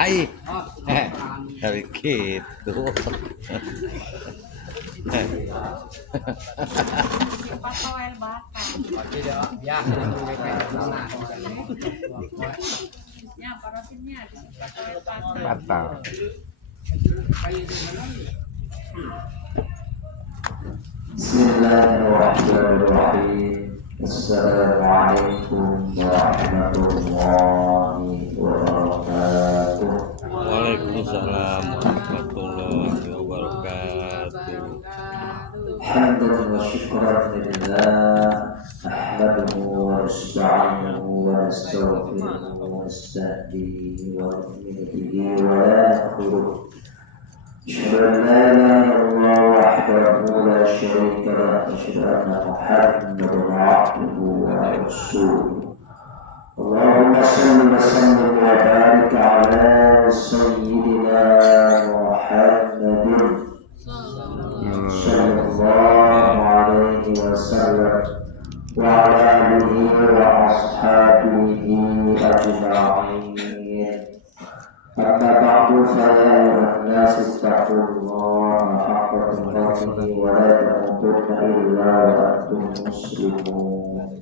Ai. Dari gitu. Batal. Bismillahirrahmanirrahim. Assalamualaikum warahmatullahi wabarakatuh. Waalaikumsalam warahmatullahi wabarakatuh. Hamdan wa syukran lillah. Nahmaduhu wa nasta'inuhu wa nastaghfiruhu wa nastahdihi wa nu'minu bihi wa la nakfuruh. أشهد أن لا إله إلا الله وحده لا شريك له وأشهد أن محمدا عبده ورسوله. اللهم صل وسلم وبارك على سيدنا محمد صلى الله عليه وسلم وعلى آله وأصحابه أجمعين. أما بعد فيا أيها الناس اتقوا الله حق تقاته ولا تموتن إلا وأنتم مسلمون.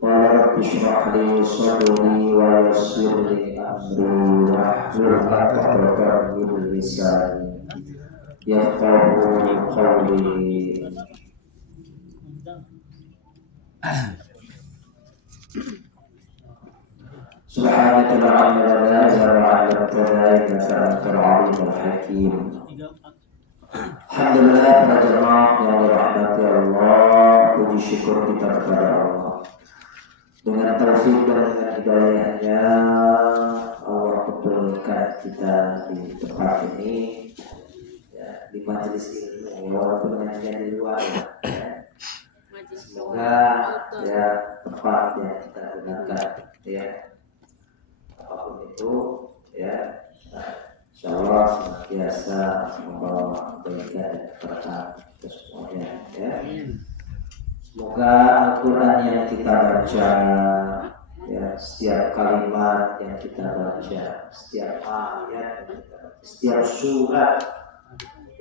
قال رب اشرح لي صدري ويسر لي أمري واحلل عقدة من لساني يفقهوا قولي. سبحانك لا علم لنا إلا ما علمتنا إنك أنت العليم الحكيم. Alhamdulillah para jemaah yang dirahmati Allah, puji syukur kita kepada Allah. Dengan taufik dan dengan hidayahnya Allah betulkan kita di tempat ini, ya, di majelis ilmu, walaupun hanya di luar, ya. Semoga ya tempat yang kita gunakan, ya, apapun itu, ya, insyaallah senantiasa membawa kebaikan dan keberkahan untuk semuanya, ya. Semoga Al-Quran yang kita baca, ya, setiap kalimat yang kita baca, setiap ayat yang kita baca, setiap surat,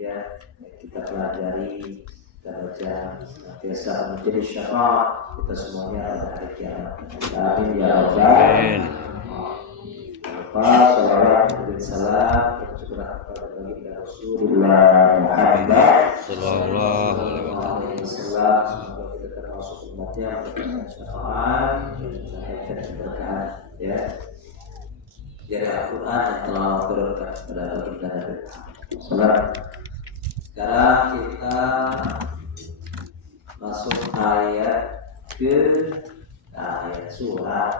ya, yang kita pelajari, kita baca, senantiasa menjadi syafaat kita semuanya pada hari kiamat. Amin ya rabbal alamin. Salawat dan salam tercurah kepada baginda Rasulullah Muhammad sallallahu alaihi wasallam. Semoga kita termasuk umatnya mendapatkan syafaat dan keberkahan, ya, dari Al-Quran yang telah turunkan kepada baginda Nabi Muhammad. Sekarang kita masuk ayat ke ayat surat.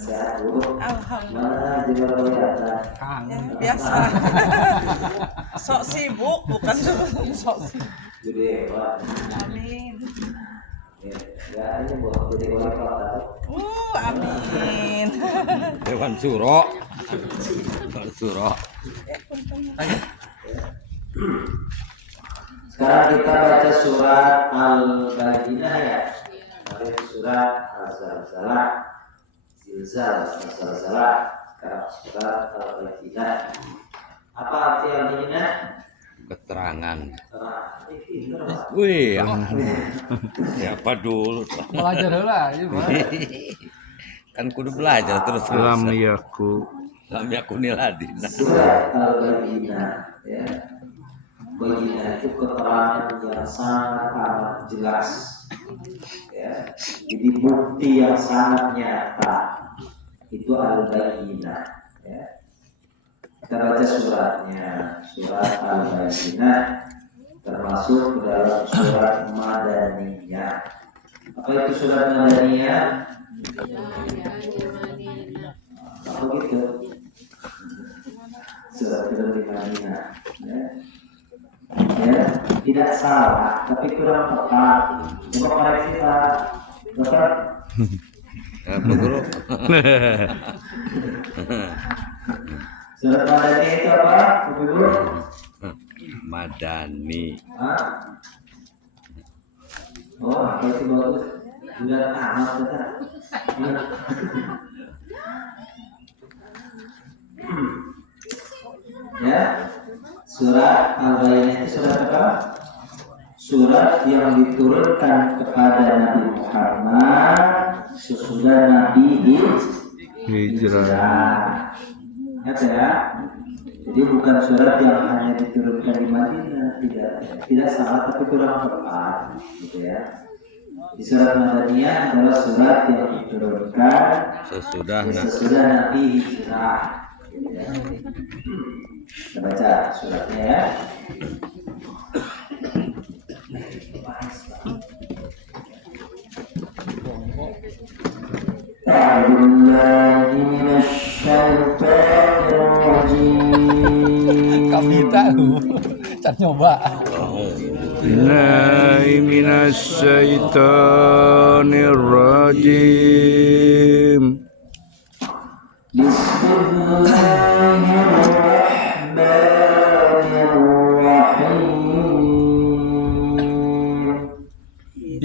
Sehat Bu. Alhamdulillah. Mana juga kelihatan. Biasa. Sok sibuk bukan sok sibuk. Gede Pak. Amin. Ya ini Bu jadi wali kota. Amin. Dewan Suro. Dewan Suro. Sekarang kita baca surat Al-Bayyinah, ya. Surat Al-Zalzalah. Zilzal. Sekarang surat Al-Bayyinah. Apa arti Al-Bayyinah? Keterangan. Wih, siapa dulu? Belajar lah, ya, Kan kudu belajar terus. Lam yakuni ladina. Surat Al-Bayyinah, ya. Bayyinah itu keterangan yang sangat amat jelas, ya. Jadi bukti yang sangat nyata itu Al-Bayyinah, ya. Kita baca suratnya, surat Al-Bayyinah termasuk ke dalam surat Madaniyah. Apa itu surat Madaniyah? Apa gitu? Surat Al-Bayyinah, ya. Ya, tidak salah, tapi kurang tepat. Coba koreksi Pak. Dokter. Bu Guru. Surat Madani itu apa, Bu Guru? Madani. Oh, apa itu bagus? Surat amat kita. Ya, surat Al-Bayyinah itu surat apa? Surat yang diturunkan kepada Nabi Muhammad sesudah Nabi hijrah. Ingat ya? Jadi bukan surat yang hanya diturunkan di Madinah, tidak salah, tapi kurang tepat, gitu ya. Di surat Madaniyah adalah surat yang diturunkan sesudah Nabi hijrah. Gitu ya. Kita baca suratnya ya. Kami tahu, can nyoba. Billahi minasyaitonir rajim.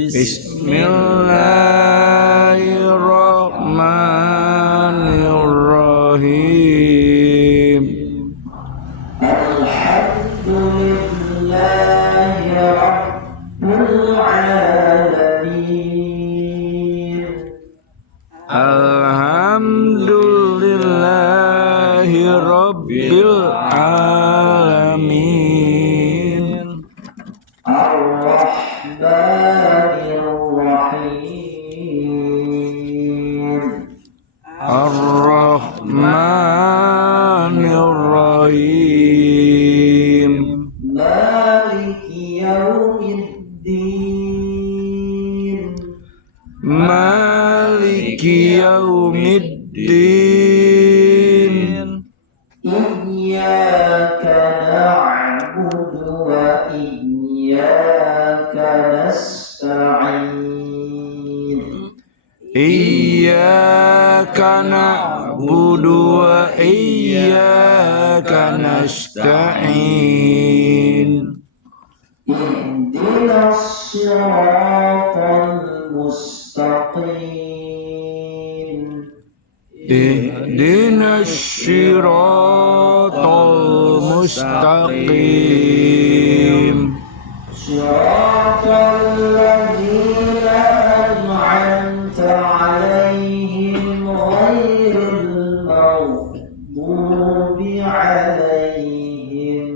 Bismillahirrahmanirrahim. Alhamdulillahi Rabbil Alamin. Ar-Rahmanir-Rahim. Maliki yaumiddin. Iyyaka na'budu wa iyyaka nasta'in. Iyyaka na'budu wa iyyaka nasta'in. Ihdinas siratal mustaqim. Ihdinas siratal mustaqim. Siratal ladzina an'amta 'alaihim ghairil maghdubi 'alaihim.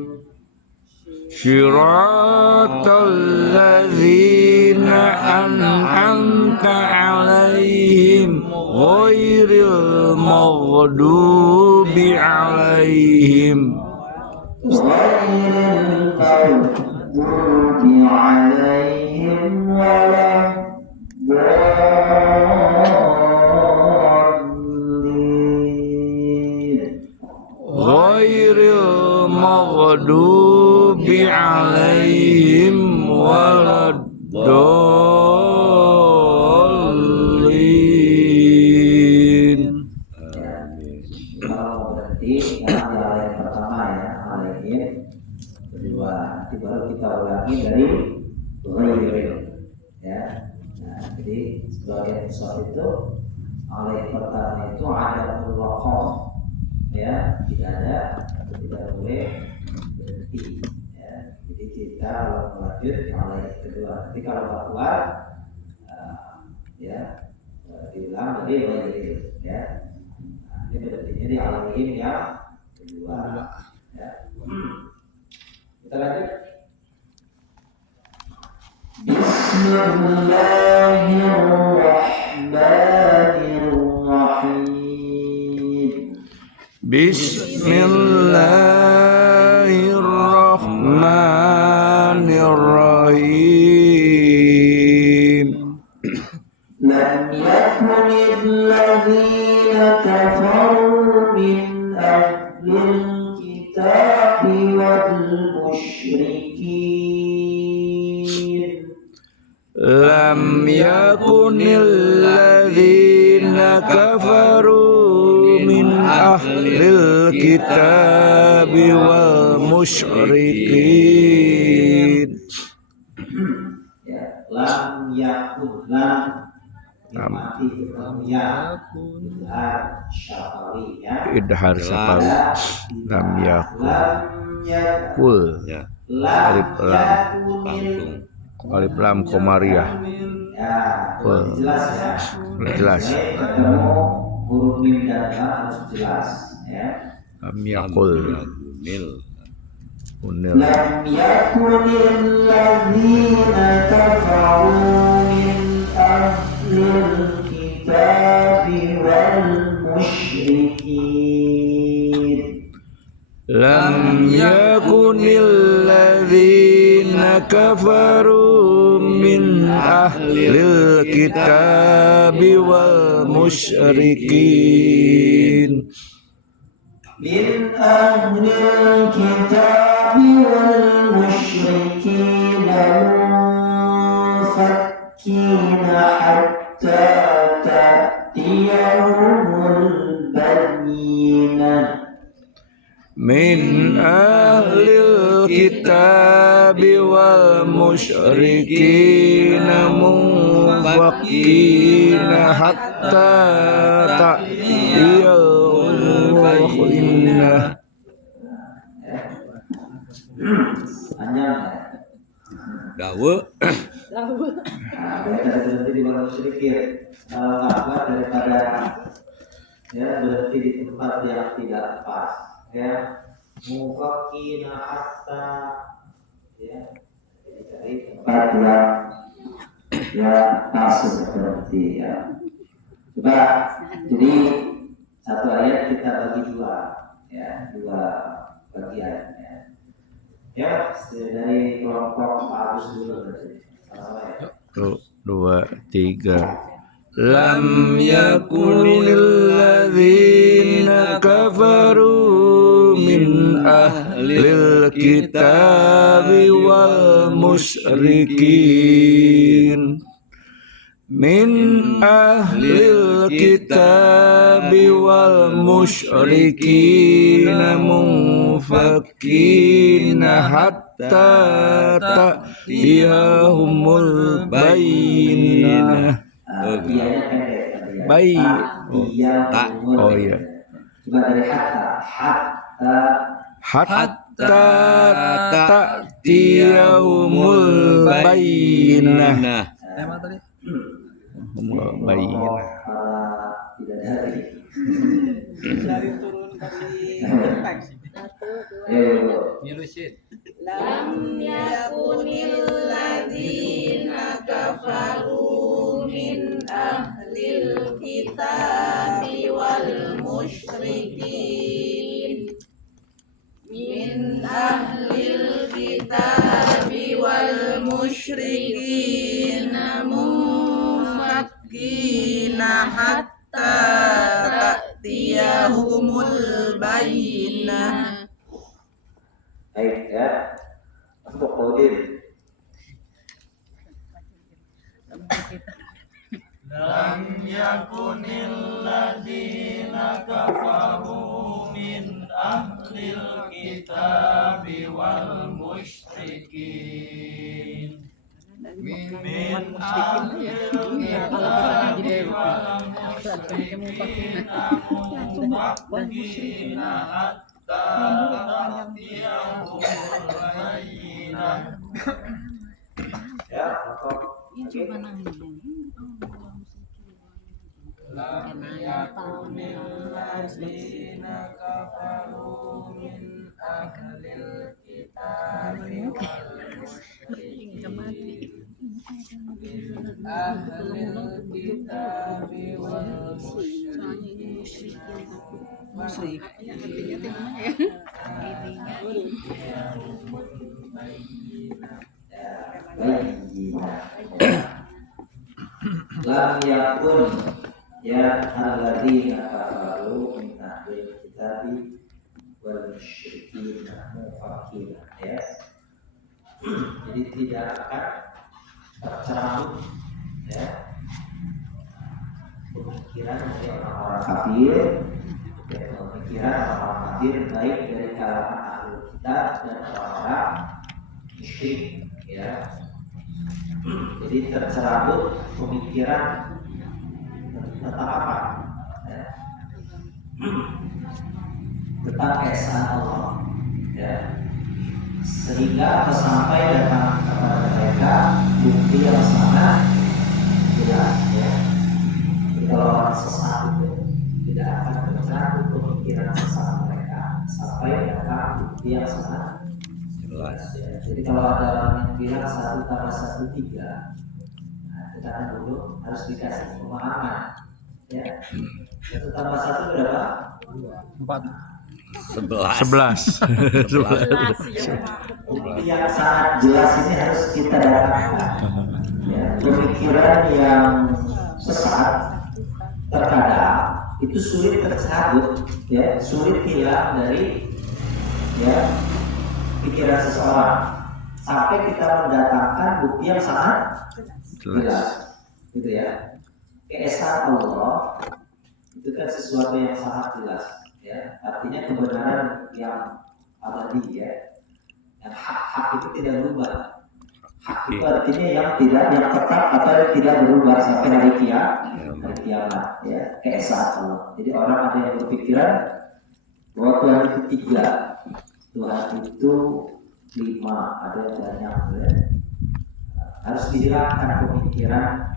Siratal ladzina an'amta 'alaihim ghairil maghdubi 'alaihim Ghairil maghdubi 'alaihim waladdallin. ghairil maghdubi 'alaihim waladdallin. Kalau berarti yang pertama ya, alaihim. Kedua, nanti baru kita ulangi dari ghairil ya. Nah, jadi sebagian mushaf itu alaih pertama itu ada waqaf ya, tidak ada atau tidak boleh berhenti ya. Jadi kita lanjut alaih kedua. Nanti kalau nggak kuat ya diulang dari ghairil ya. Nah, ini berarti di alaihim yang kedua ya. Kita lanjut. Bismillahirrahmanirrahim. Bismillahirrahmanirrahim. Lam yakunil ladzina kafaru min ahlil kitabi wal musyrikin. Lam yakunil ladzina kafaru min ahlil kitabi wal musyrikin. Ya, lam yakun, lam mati ya syafawiynya idhar sapawi lam yakul Ya, alif lam langsung. alif lam komariah ya Kul. jelas ya Jelas. ketemu huruf mim dan lam harus jelas ya lam yakul Yakunil. unil lam yakunil ladzina kafaru min ahlil kitabi wal musyrikin lam yakunil ladzina kafaru min ahlil kitabi wal musyrikin من أهل الكتاب والمشركين منفكين حتى تأتيهم البينة min ahlil kitabi wal musyrikina munfakina hatta ta'tiyahumul bayyinah. panjang ya. Dawa. Nah, mereka berhenti di mana musyrikin. Apa daripada ya berhenti di tempat yang tidak pas. Ya, mufakina hatta ya cari tempat yang pas berhenti ya. Coba jadi satu ayat kita bagi dua ya, dua bagian ya. Ya, dari kelompok Pak Agus dulu berarti. Sama ya. 2, 3 lam yakunil ladzina kafaru min ahlil kitabi wal musyrikin min ahlil kitabi wal musyrikin munfakina hatta ta'tiyahumul bayyinah. Dianya pendek tadi ya. Baik. Tak. Oh iya. Coba dari hatta Hatta ta'tiyahumul bayyinah. Nah, Bayyinah. Tidak dari. Dari turun kasih teks. Lam yakunil ladzina kafaru min ahlil kitabi wal musyrikin min ahlil kitabi wal musyrikin munfakkina hatta ta'tiyahumul bayyinah. Baik ya. Untuk Qadir. Lam yakunil ladzina kafaru min ahlil kitabi wal musyrikin min ahlil kitabi wal musyrikin munfakina hatta ta'tiyahumul bayyinah. Ya, atau Lam yakunil ladzina kafaru min ahlil kitabi wal musyrikin min ahlil kitabi wal musyrikin lam yakun ya alladzina kafaru min ahlil kitabi wal musyrikin munfakina ya. Jadi tidak akan tercerabut ya pemikiran dari orang-orang kafir ya, pemikiran orang-orang kafir baik dari kalangan ahlul kitab dan orang-orang musyrik ya. Jadi tercerabut pemikiran tentang apa? Ya. Tentang keesaan Allah. Ya. Sehingga sampai datang kepada mereka bukti yang sangat jelas. Ya. Jadi kalau orang sesat itu tidak akan mengganggu pemikiran sesat mereka sampai datang bukti yang sangat jelas. Ya. Jadi kalau ada orang yang bilang 1 tambah 1 3, nah, kita kan dulu harus dikasih pemahaman. Ya. 1 tambah 1 berapa? 11. 11. Bukti yang sangat jelas ini harus kita dapatkan. Ya, pemikiran yang sesat terkadang itu sulit tercabut, ya, sulit hilang dari ya pikiran seseorang sampai kita mendatangkan bukti yang sangat jelas, gitu ya. Keesaan Allah itu kan sesuatu yang sangat jelas, ya. Artinya kebenaran yang abadi, ya. Yang hak itu tidak berubah. Hak itu artinya yang tetap atau yang tidak berubah sampai hari kiamat, ya. Keesaan Allah. Jadi orang ada yang berpikiran bahwa Tuhan itu 3, Tuhan itu 5, ada yang banyak, ya. Harus dihilangkan pemikiran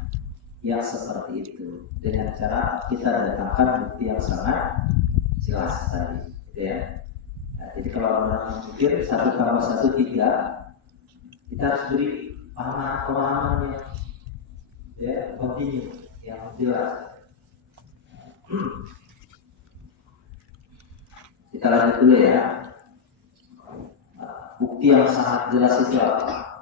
yang seperti itu dengan cara kita datangkan bukti yang sangat jelas tadi, gitu ya. Nah, jadi kalau orang mikir 1 tambah 1 3, kita harus beri pemahaman yang ya kontinu yang jelas. Kita lanjut dulu ya. Bukti yang sangat jelas itu apa?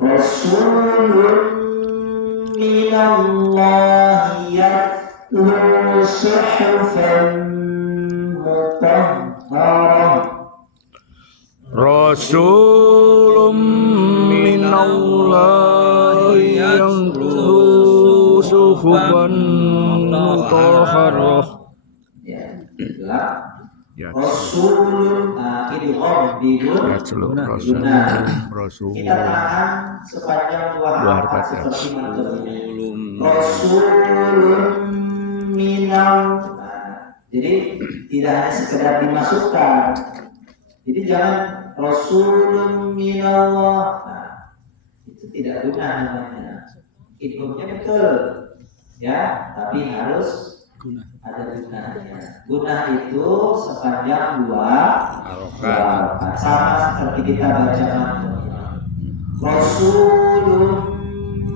Rasulun minallahi yatlu suhufan mutahharah. Rasulun minallahi yatlu suhufan mutahharah. Ya, itulah Ya. Rasulun idgham bihun. Rasul. Kita tahan sepanjang 2 harakat seperti materi. Rasulun minal. Jadi tidak hanya sekedar dimasukkan. Jadi jangan Rasulun minallah. Itu tidak guna namanya. Idghamnya betul, ya, tapi harus ada gunanya. Guna itu sepanjang 2 harakat. Sama seperti kita baca Rasulun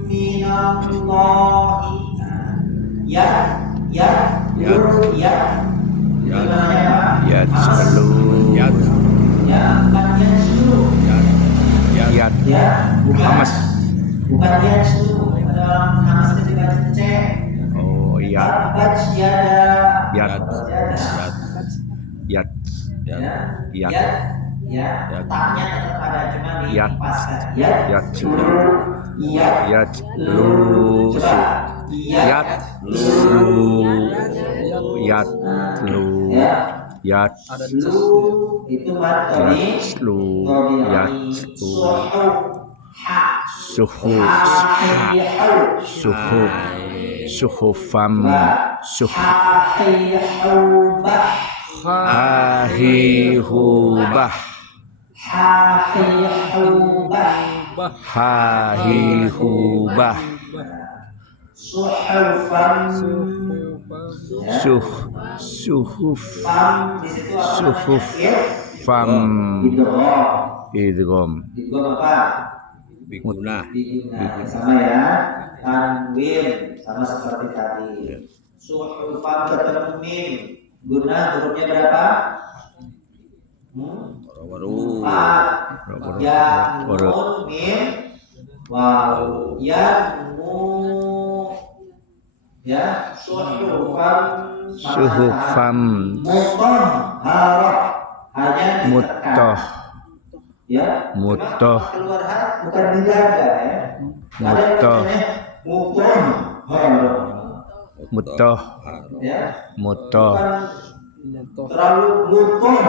minallahi. Ya. Gimana Pak? Ya selalu. Ya, bukan yansulu. Ya. Bukan. Bukan yansulu. Ada orang Hamas itu dibaca C. Oh iya. Yad. Taknya tetap ada, cuma dipaskan. Itu materi suhufam hahihubah suhufam idgham apa? Biguna. Sama ya, tanwin sama seperti tadi. Suhufan ketemu mim, guna hurufnya berapa? 4. Ya, nun, mim, waw, ya, mu, ya, suhufan mutahharah, hanya ditekan. Ya, keluar hat bukan dijaga, ya. Mutoh, ya. mutoh, Terlalu mutoh,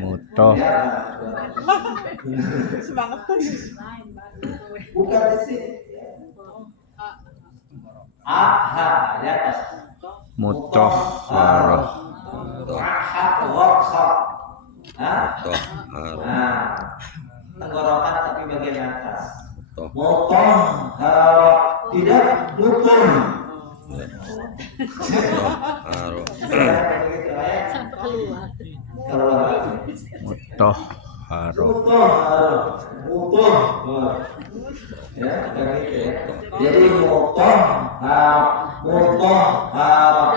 mutoh, Semangat tuh. bukan di sini. Aha di atas. Mutahharah. Nah, tenggorokan tapi bagian atas. Toh. Mutahharah, tidak mutor. Haro. Mutahharah. Ya, jadi mutahharah.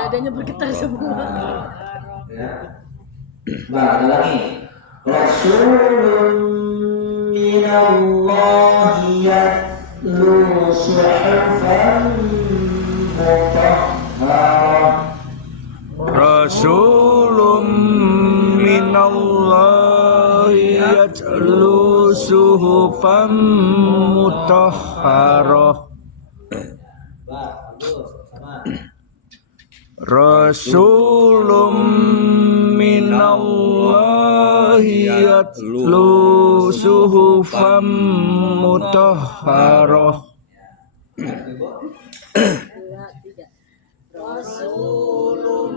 Dadanya bergetar semua. Ya. Nah, ada lagi. Rasulun minallahi yatlu suhufan mutahharah. Rasulun minallahi yatlu suhufan mutahharah. Rasulun minallahi yatlu suhufan mutahharah. Rasulun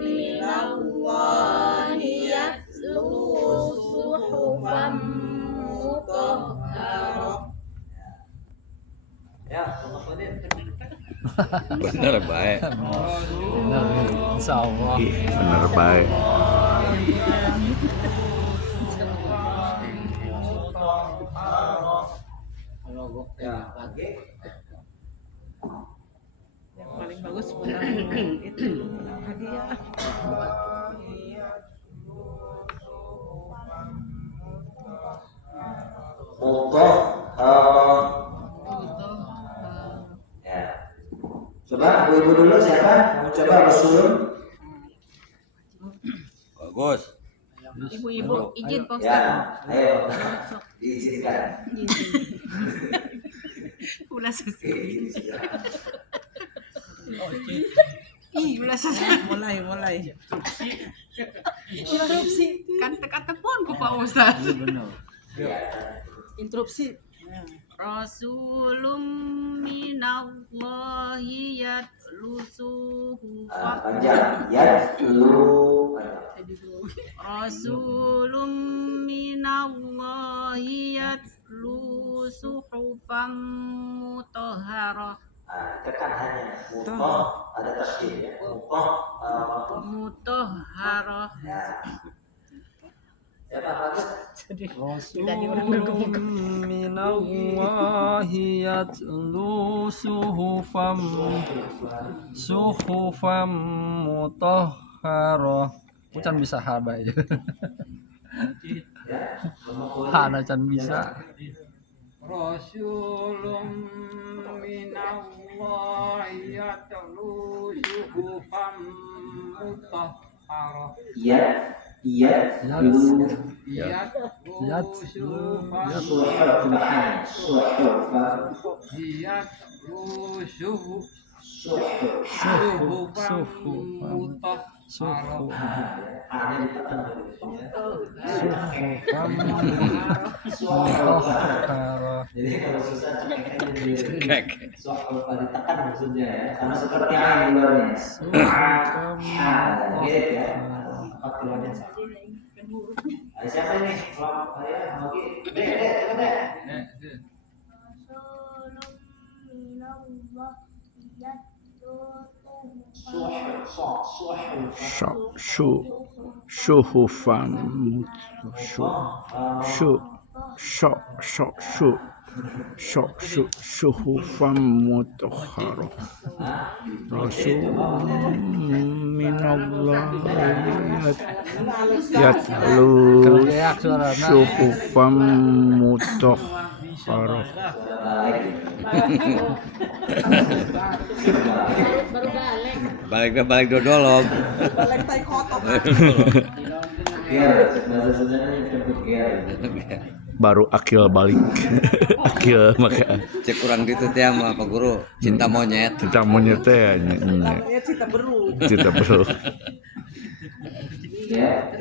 minallahi yatlu suhufan mutahharah. Bener baik. Insyaallah. Bener baik. Yang paling bagus menang itu menang hadiah. Mutahharah. Ya. Coba ibu dulu siapa? Mau coba Rasulun? Bagus. Ibu-ibu izin Pak Ya, Ustaz. ayo. Diizinkan. Ulah susah. Ulah selesai. Mulai. Interupsi. Kan teka pun ku Pak Ustaz. Interupsi. Rasulun minallahi yatlu suhufan. Panjang. Yatlu. Rasulun minallahi yatlu suhufan mutahharah. Tekan hanya ada tasdid ya. Mutahharah. Ya. Ya Pak Bagus. Rasulun minallahi yatlu suhufam mutahharah. Can bisa haba ya. Hana can bisa. Rasulun minallahi yatlu suhufam mutahharah. Yatlu. Jadi kalau susah ditekan maksudnya ya, sama seperti yang di luarnya. Mirip ya. Empat keluarnya sama. Siapa ini? Kelompok saya mau Dek, coba Dek. Suhufan suhufan mutahharah. Rasulun minallahi yatlu suhufan mutahharah. Balik dodolog. Balik tai kotok. Baru akil balik. Akil maka Cek kurang gitu teh sama Pak Guru. Cinta monyet. kita monyet teh Namanya Cita Beru. kita perlu. Ya.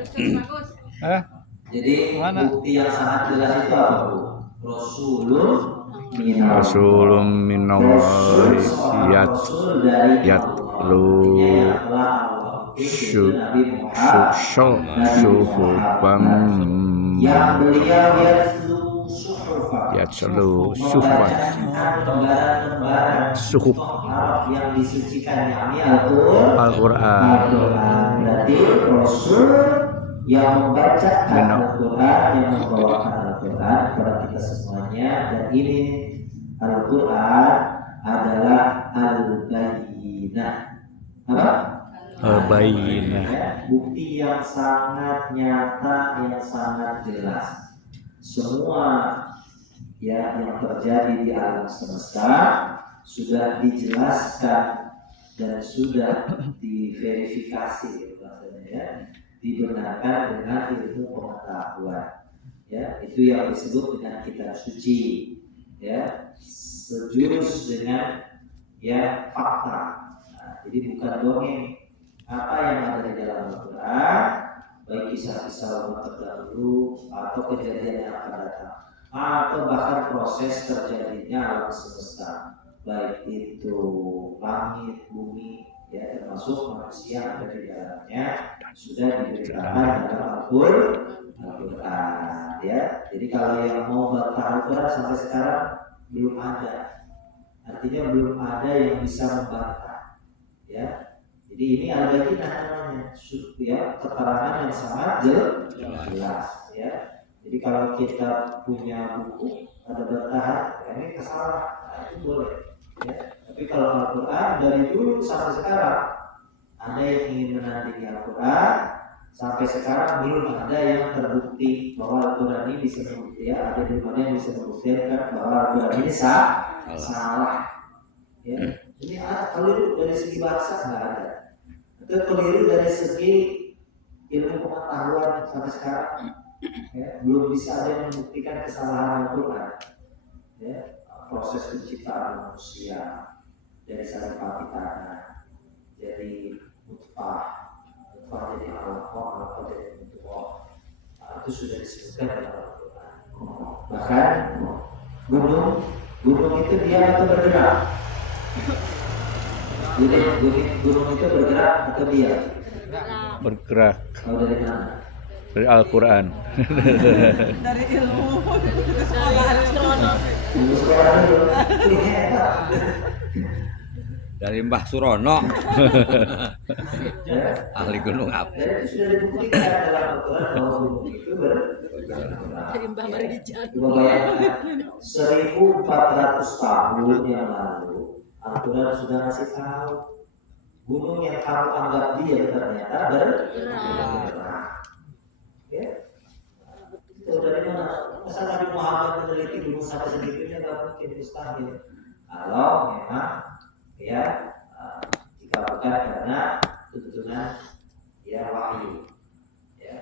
Eh, Jadi Mana? bukti yang sangat jelas itu apa Bu? Rasulun Rasulun minallahi yatlu syuhufan yang beliau yatlu suhufan suhuf yang disucikan yakni Al-Quran. Berarti Rasul yang membacakan Al-Quran, yang membawakan Al-Quran kepada kita semuanya. Dan ini Al-Quran adalah Al-Bayyinah. Apa? Al-Bayyinah. Bukti yang sangat nyata, yang sangat jelas. Semua yang terjadi di alam semesta sudah dijelaskan dan sudah diverifikasi, maksudnya dibenarkan dengan ilmu pengetahuan. Ya, itu yang disebut dengan kitab suci. Ya, sejurus dengan ya fakta. Nah, jadi bukan dongeng. Apa yang ada di dalam Al-Quran, baik kisah-kisah umat terdahulu atau kejadian yang akan datang, atau bahkan proses terjadinya alam semesta, baik itu langit, bumi, ya termasuk manusia yang ada di dalamnya, sudah diberitakan dalam Al-Quran. Ya, jadi kalau yang mau baca Al-Quran sampai sekarang belum ada, artinya belum ada yang bisa membantah. Ya, jadi ini Al-Bayyinah namanya, ya keterangan yang sangat jelas. Ya, jadi kalau kita punya buku ada bantahan, ya ini kesalahan, nah, itu boleh. Ya, tapi kalau Al-Quran dari dulu sampai sekarang ada yang ingin menandingi Al-Quran, sampai sekarang belum ada yang terbukti bahwa Al-Quran ini bisa membuktikan, ya, ada di mana yang bisa membuktikan bahwa Al-Quran ini salah. Ya, ini keliru dari segi bahasa nggak ada, itu keliru dari segi ilmu pengetahuan sampai sekarang. Ya, belum bisa ada yang membuktikan kesalahan Al-Quran. Ya, proses penciptaan manusia dari saripati tanah jadi nutfah jadi alaqah jadi mudghah, itu sudah disebutkan dalam Al-Quran. Bahkan gunung itu diam atau bergerak? Jadi gunung itu bergerak atau diam? Bergerak. Kalau dari mana? Dari Al-Quran. Dari ilmu sekolah Dari Mbah Surono. Ahli gunung api. Jadi itu sudah dibuktikan dalam Al-Quran bahwa gunung itu bergerak. Dari Mbah Marijan. Coba bayangkan 1400 tahun yang lalu Al-Quran sudah ngasih tahu gunung yang kamu anggap diam ternyata bergerak. Ya, itu dari mana? Masa Nabi Muhammad meneliti gunung sampai segitunya nggak mungkin, mustahil. Kalau memang ya jika bukan karena tuntunan ya wahyu. Ya,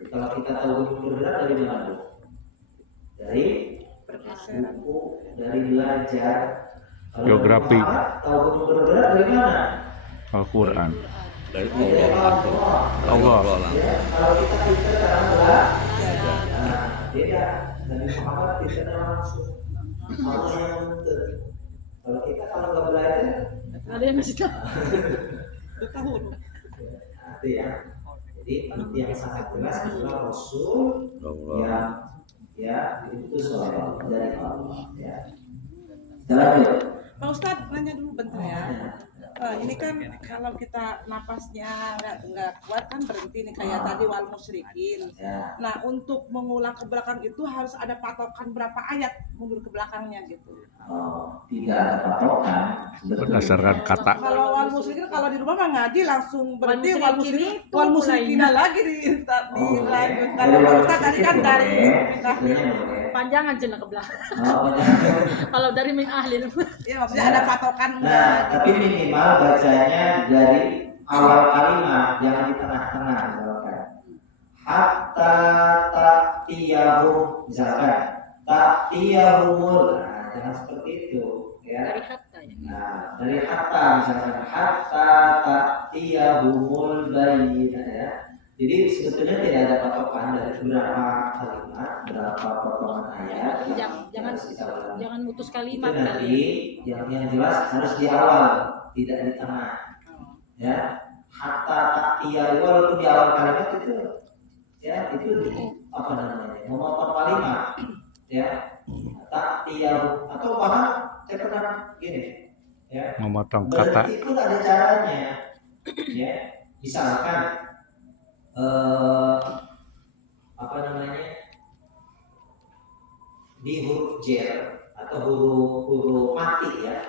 jadi kalau kita tahu gunung bergerak dari mana Bu? Dari buku, dari belajar. Kalau Geografi. tahu gunung bergerak dari mana? Al-Quran. Dari Allah. Allah. Ya, kalau kita karena belajar, beda. Nabi Muhammad kita langsung Allah yang menuntut. Kalau kita nggak belajar, Ada yang masih tahu. itu ya. Jadi yang sangat jelas adalah Rasul yang ya diutus oleh Allah dari Allah. Ya. Lanjut. Pak Ustadz nanya dulu bentar ya. Ini kan kalau kita napasnya nggak kuat kan berhenti nih kayak tadi wal musyrikin. Ya. Nah untuk mengulang ke belakang itu harus ada patokan berapa ayat mundur ke belakangnya gitu. Tidak ada patokan. Berdasarkan kata. Kalau wal musyrikin kalau di rumah mah ngaji langsung berhenti Wal wal musyrikin musyrikin itu lagi dilanjutkan. Dari Kalau wal Ustadz tadi kan dari musyrikin, Panjangan cina ke belakang. banyak. Kalau dari min ahli. ya maksudnya ada patokan Nah, enggak. tapi minimal bacanya dari awal kalimat, jangan di tengah-tengah misalkan. Hatta ta'tiyahum, misalkan ta'tiyahumul, nah, jangan seperti itu ya. Dari hatta ya. Nah, dari hatta misalkan hatta ta'tiyahumul bayyinah ya. Jadi sebetulnya tidak ada patokan dari berapa kalimat, berapa potongan ayat yang Jangan harus kita ulangi. jangan mutus Itu kalimat nanti kali. yang jelas harus di awal, tidak di tengah. Ya, hatta taktiyah walaupun di awal kalimat itu, ya itu apa namanya, memotong kalimat, ya taktiyah atau bahkan saya pernah gini, ya memotong kata. berarti pun ada caranya, ya misalkan apa namanya di huruf jer atau huruf mati ya,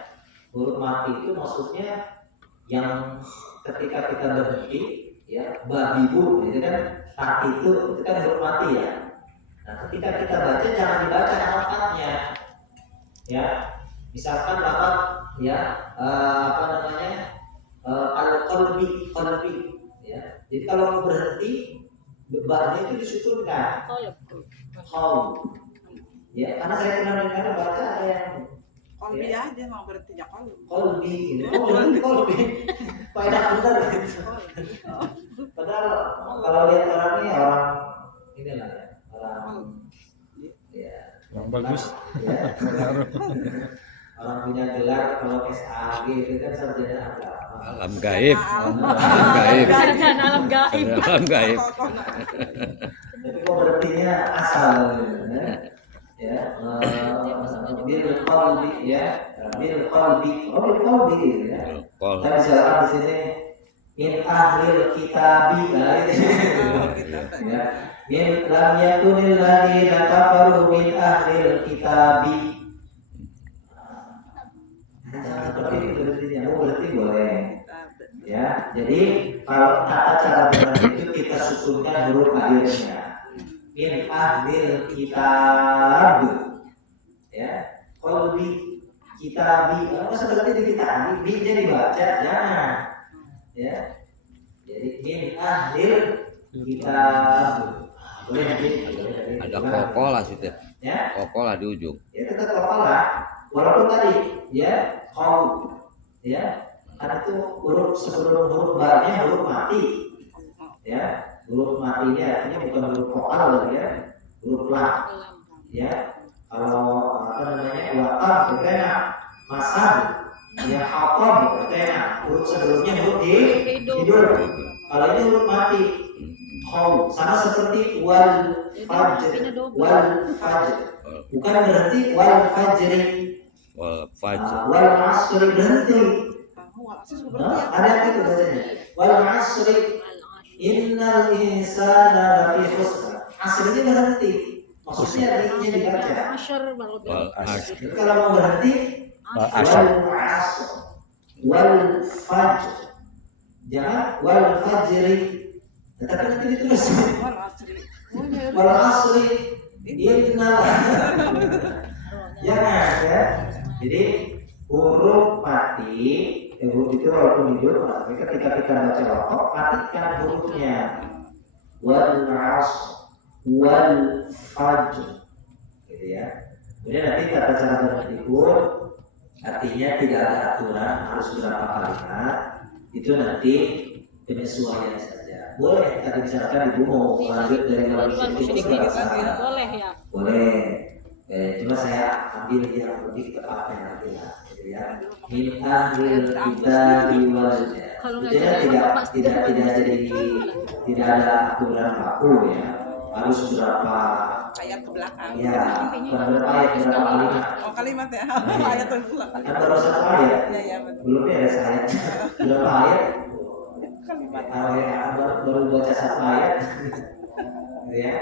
huruf mati itu maksudnya yang ketika kita berhenti ya babibu itu kan tati itu kan huruf mati ya. Nah ketika kita baca jangan dibaca harokatnya ya, misalkan lafaz ya apa namanya al-qalbi ya. Jadi kalau mau berhenti ba'nya itu disukunkan Oh ya betul. qaul ya, karena saya pernah dengar baca ada yang Kolbi aja mau berhentinya kolbi. kolbi gitu. Oh berarti kolbi. Banyak benar gitu. Padahal kalau lihat orangnya orang inilah ya, orang ya Yang bagus. ya, orang punya gelar kalau SAG itu kan sarjana agama. Alam gaib. Alam gaib. Sarjana alam gaib. Alam gaib. Tapi kok berartinya asal gitu, ya bil qalbi ya, bil qalbi, oh bil qalbi gitu ya. Kol. Tapi misalkan di sini min ahlil kitabi ya, min lam yakunil ladzina kafaru min ahlil kitabi. Jangan seperti itu berarti, oh berarti boleh. Ya, jadi kalau tata cara berarti itu kita susunkan huruf akhirnya. Min ahlil kitab, ya. Kalau di kitabi, apa seperti di kitabi, bi-nya dibaca, jangan. Ya, jadi min ahlil kitab. Boleh nanti. Ada kokol lah situ. Ya, Kokol lah di ujung. ya tetap kepala. Walaupun tadi, ya, kau, ya. Karena itu huruf sebelum huruf ba-nya huruf mati, ya huruf mati ini artinya bukan huruf vokal ya, huruf la, ya kalau apa namanya watab itu enak, masab, ya hatab itu enak, huruf sebelumnya huruf hidup, kalau ini huruf mati, kau sama seperti wal fajr, bukan berarti wal fajri, Wal fajr. wal asri berhenti. Ada yang gitu bacanya. Wal asri innal insana lafi khusr. Asrinya berhenti. Maksudnya ringnya dibaca. Asyar baru Wal asr. Kalau mau berhenti Wal wal asr. asr wal fajr. Jangan wal fajri. Tetapi nanti ditulis wal asri innal jangan ya. Jadi huruf mati, huruf itu walaupun hidup, tapi ketika kita baca wakaf, matikan hurufnya. Wal asr, wal fajr, gitu ya. Kemudian nanti tata cara berhenti pun, artinya tidak ada aturan harus berapa kalimat, itu nanti penyesuaian saja. Boleh, tadi misalkan ibu mau lanjut dari wal musyrik itu boleh ya. boleh. Cuma saya ambil yang lebih tepatnya nanti lah, gitu ya. Min ahlil kitabi wal Kalau nggak jadi jalan, pasti tidak ada aturan baku ya. Harus berapa Ayat ke belakang. ya, berapa ayat berapa kalimat. Oh kalimat ya. Ayat ke belakang. Kan baru satu ayat. Ya ya betul. Belumnya ada ayat. Berapa ayat? Kalimat. Baru baca satu ayat. Gitu ya.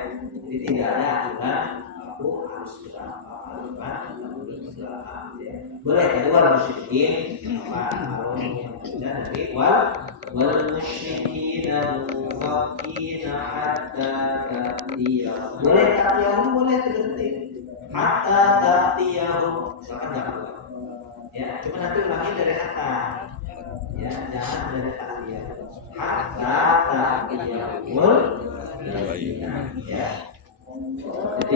Jadi tidak ada aturan baku harus berapa kalimat ya. Boleh dari wal musyrikin apa kalau yang baca dari wal musyrikin mufakkina hatta ta'tiyahum. Boleh ta'tiyahum boleh berhenti hatta ta'tiyahum misalkan jangan ya, cuma nanti ulangi dari hatta ya, jangan dari ta'tiyahum hatta ta'tiyahumul ya itu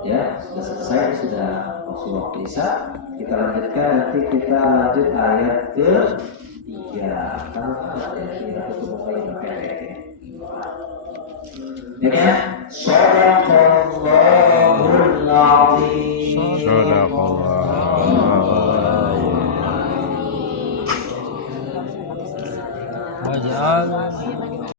ya sudah selesai, sudah waktu isya. Kita lanjutkan, nanti kita lanjut ayat ke Iya, kamu ada yang ketemu kalimat pendek ya. Ini ya, Shadaqallahul Azim. Sadaqallah. Waj'al